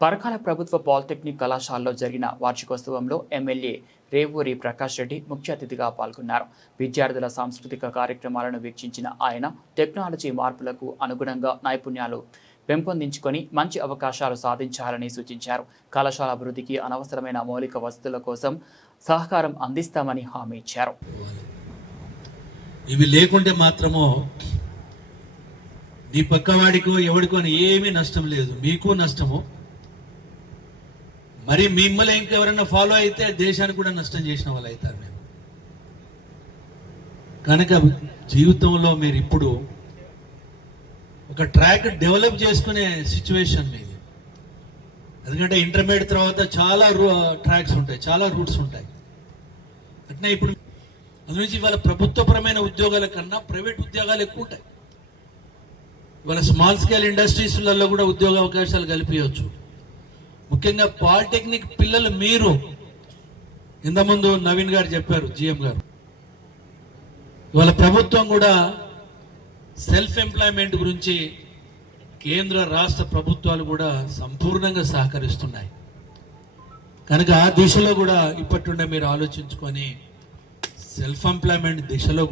పరకాల ప్రభుత్వ పాలిటెక్నిక్ కళాశాలలో జరిగిన వార్షికోత్సవంలో ఎమ్మెల్యే రేవూరి ప్రకాష్ రెడ్డి ముఖ్య అతిథిగా పాల్గొన్నారు. విద్యార్థుల సాంస్కృతిక కార్యక్రమాలను వీక్షించిన ఆయన టెక్నాలజీ మార్పులకు అనుగుణంగా నైపుణ్యాలు పెంపొందించుకొని మంచి అవకాశాలు సాధించాలని సూచించారు. కళాశాల అభివృద్ధికి అనవసరమైన మౌలిక వసతుల కోసం సహకారం అందిస్తామని హామీ ఇచ్చారు. ఇవి లేకుంటే మాత్రము నీ పక్కవాడికో ఎవడికో ఏమీ నష్టం లేదు, మీకు నష్టము. మరి మిమ్మల్ని ఇంకెవరైనా ఫాలో అయితే దేశానికి కూడా నష్టం చేసిన వాళ్ళు అవుతారు. మేము కనుక జీవితంలో మీరు ఇప్పుడు ఒక ట్రాక్ డెవలప్ చేసుకునే సిచ్యువేషన్ మీది. ఎందుకంటే ఇంటర్మీడియట్ తర్వాత చాలా ట్రాక్స్ ఉంటాయి, చాలా రూట్స్ ఉంటాయి. అట్నే ఇప్పుడు అందునుంచి ఇవాళ ప్రభుత్వపరమైన ఉద్యోగాల కన్నా ప్రైవేట్ ఉద్యోగాలు ఎక్కువ ఉంటాయి. ఇవాళ స్మాల్ స్కేల్ ఇండస్ట్రీస్లలో కూడా ఉద్యోగ అవకాశాలు కల్పించవచ్చు. ముఖ్యంగా పాలిటెక్నిక్ పిల్లలు మీరు ఇంతకుముందు నవీన్ గారు చెప్పారు, జిఎం గారు, ఇవాళ ప్రభుత్వం కూడా సెల్ఫ్ ఎంప్లాయ్మెంట్ గురించి కేంద్ర రాష్ట్ర ప్రభుత్వాలు కూడా సంపూర్ణంగా సహకరిస్తున్నాయి. కనుక ఆ దిశలో కూడా ఇప్పటి నుండే మీరు ఆలోచించుకొని సెల్ఫ్ ఎంప్లాయ్మెంట్ దిశలో